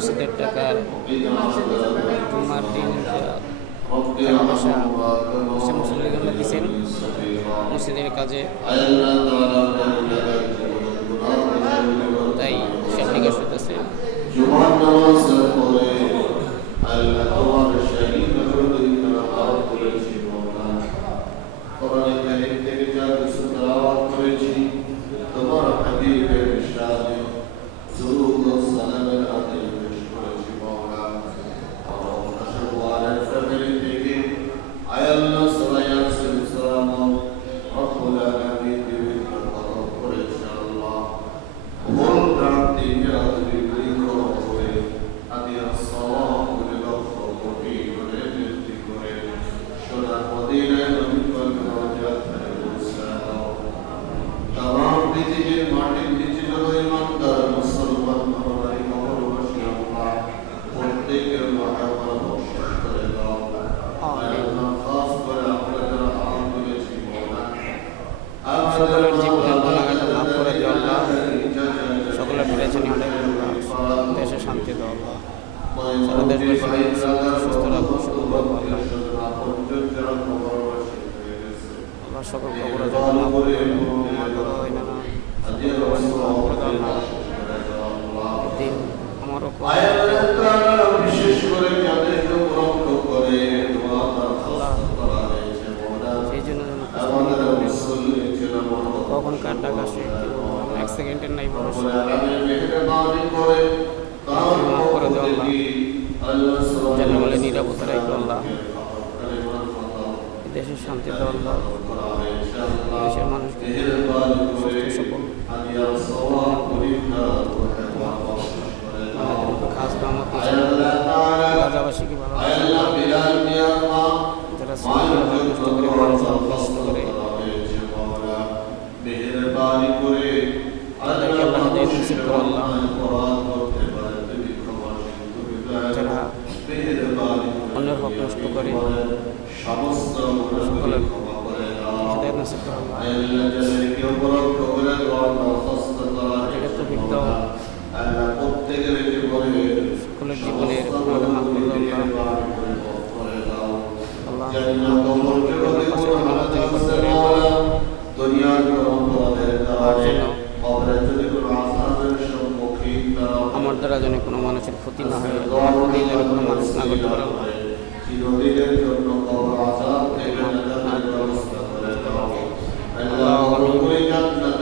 মসজিদের টাকা জুমার দিন টাকা পয়সা মুসল্লিগণরা দিচ্ছেন মসজিদের কাজে, তাই সব নিকাশ হইতেছে। সকলের জীবনের গুণাগাটা লাভ করে দিও আল্লাহ, সকলের পেরেছেন অনেক দেশে শান্তি দাও আল্লাহ, সারা দেশবাসীকে সুস্থ রাখো, আল্লাহ সকল খবর যখন দিন আমারও বিশেষ করে সেই জন্য কখন কার টাকা সে এক সেকেন্ডের নাই ভরসা, মাফ করে দেওয়া যেন বলে নিরাপত্তা রাখো আল্লাহ, দেশের শান্তি দেওয়া আল্লাহ, দেশের মানুষকে সকল খাস রহমত রাজাবাসীকে ভালো যারা কষ্ট করে যারা অন্যের হক নষ্ট করে সকলের হেদায়েত নসিব করো সকলের জীবনের মাফ করে আমার দ্বারা যেন কোনো মানুষের ক্ষতি না হয়, আমার প্রতি যেন কোনো মানুষ না করতে পারে, আমি